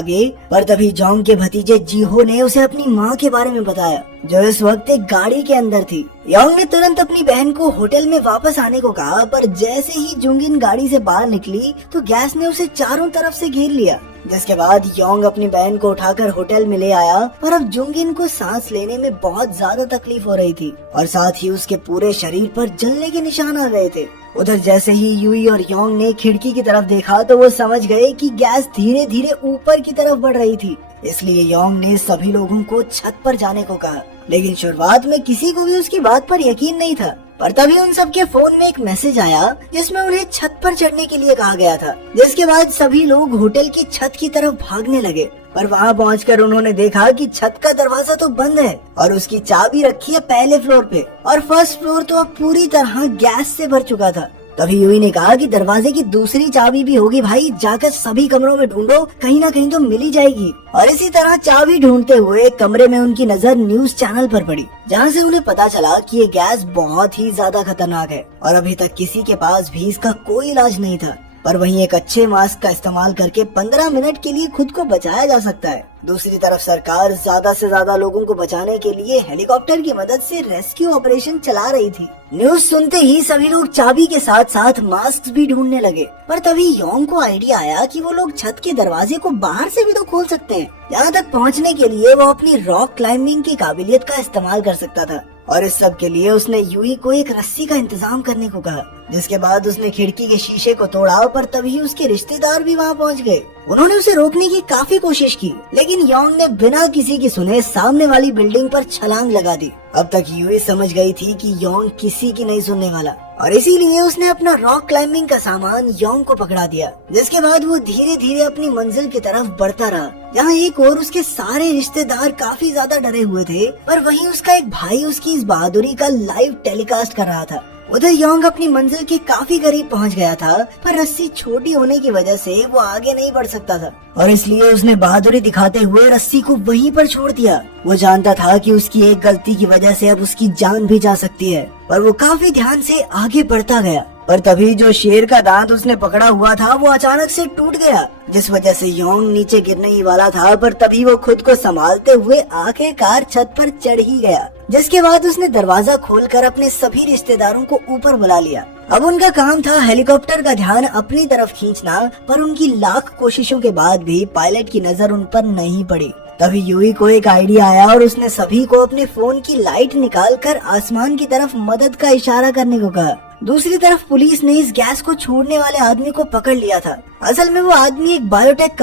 भागे। पर तभी जोंग के भतीजे जीहो ने उसे अपनी माँ के बारे में बताया, जो इस वक्त एक गाड़ी के अंदर थी। योंग ने तुरंत अपनी बहन को होटल में वापस आने को कहा, पर जैसे ही जुंगिन गाड़ी से बाहर निकली तो गैस ने उसे चारों तरफ से घेर लिया। जिसके बाद योंग अपनी बहन को उठाकर होटल में ले आया, पर अब जुंगिन को सांस लेने में बहुत ज्यादा तकलीफ हो रही थी और साथ ही उसके पूरे शरीर पर जलने के निशान आ रहे थे। उधर जैसे ही यूई और योंग ने खिड़की की तरफ देखा तो वो समझ गए कि गैस धीरे धीरे ऊपर की तरफ बढ़ रही थी। इसलिए योंग ने सभी लोगों को छत पर जाने को कहा, लेकिन शुरुआत में किसी को भी उसकी बात पर यकीन नहीं था। पर तभी उन सबके फोन में एक मैसेज आया जिसमें उन्हें छत पर चढ़ने के लिए कहा गया था। जिसके बाद सभी लोग होटल की छत की तरफ भागने लगे, पर वहां पहुंचकर उन्होंने देखा कि छत का दरवाजा तो बंद है और उसकी चाबी रखी है पहले फ्लोर पे और फर्स्ट फ्लोर तो अब पूरी तरह गैस से भर चुका था। तभी यूई ने कहा कि दरवाजे की दूसरी चाबी भी होगी भाई, जाकर सभी कमरों में ढूंढो, कहीं ना कहीं तो मिल ही जाएगी। और इसी तरह चाबी ढूंढते हुए एक कमरे में उनकी नजर न्यूज चैनल पर पड़ी, जहां से उन्हें पता चला कि ये गैस बहुत ही ज्यादा खतरनाक है और अभी तक किसी के पास भी इसका कोई इलाज नहीं था। पर वहीं एक अच्छे मास्क का इस्तेमाल करके 15 मिनट के लिए खुद को बचाया जा सकता है। दूसरी तरफ सरकार ज्यादा से ज्यादा लोगों को बचाने के लिए हेलीकॉप्टर की मदद से रेस्क्यू ऑपरेशन चला रही थी। न्यूज सुनते ही सभी लोग चाबी के साथ साथ मास्क भी ढूंढने लगे। पर तभी योंग को आइडिया आया कि वो लोग छत के दरवाजे को बाहर से भी तो खोल सकते हैं। यहाँ तक पहुँचने के लिए वो अपनी रॉक क्लाइंबिंग की काबिलियत का इस्तेमाल कर सकता था और इस सब के लिए उसने यूई को एक रस्सी का इंतजाम करने को कहा। जिसके बाद उसने खिड़की के शीशे को तोड़ा, पर तभी उसके रिश्तेदार भी वहाँ पहुँच गए। उन्होंने उसे रोकने की काफी कोशिश की, लेकिन योंग ने बिना किसी की सुने सामने वाली बिल्डिंग पर छलांग लगा दी। अब तक यूई समझ गई थी कि योंग किसी की नहीं सुनने वाला और इसीलिए उसने अपना रॉक क्लाइंबिंग का सामान योंग को पकड़ा दिया। जिसके बाद वो धीरे धीरे अपनी मंजिल की तरफ बढ़ता रहा, जहाँ एक और उसके सारे रिश्तेदार काफी ज्यादा डरे हुए थे, पर वहीं उसका एक भाई उसकी इस बहादुरी का लाइव टेलीकास्ट कर रहा था। उधर योंग अपनी मंजिल के काफी करीब पहुंच गया था, पर रस्सी छोटी होने की वजह से वो आगे नहीं बढ़ सकता था और इसलिए उसने बहादुरी दिखाते हुए रस्सी को वहीं पर छोड़ दिया। वो जानता था कि उसकी एक गलती की वजह से अब उसकी जान भी जा सकती है, पर वो काफी ध्यान से आगे बढ़ता गया। पर तभी जो शेर का दांत उसने पकड़ा हुआ था वो अचानक से टूट गया, जिस वजह से योंग नीचे गिरने ही वाला था। पर तभी वो खुद को संभालते हुए आखिरकार छत पर चढ़ ही गया। जिसके बाद उसने दरवाजा खोलकर अपने सभी रिश्तेदारों को ऊपर बुला लिया। अब उनका काम था हेलीकॉप्टर का ध्यान अपनी तरफ खींचना, पर उनकी लाख कोशिशों के बाद भी पायलट की नजर उन पर नहीं पड़ी। तभी यूई को एक आइडिया आया और उसने सभी को अपने फोन की लाइट निकालकर आसमान की तरफ मदद का इशारा करने को कहा। दूसरी तरफ पुलिस ने इस गैस को छोड़ने वाले आदमी को पकड़ लिया था। असल में वो आदमी एक बायोटेक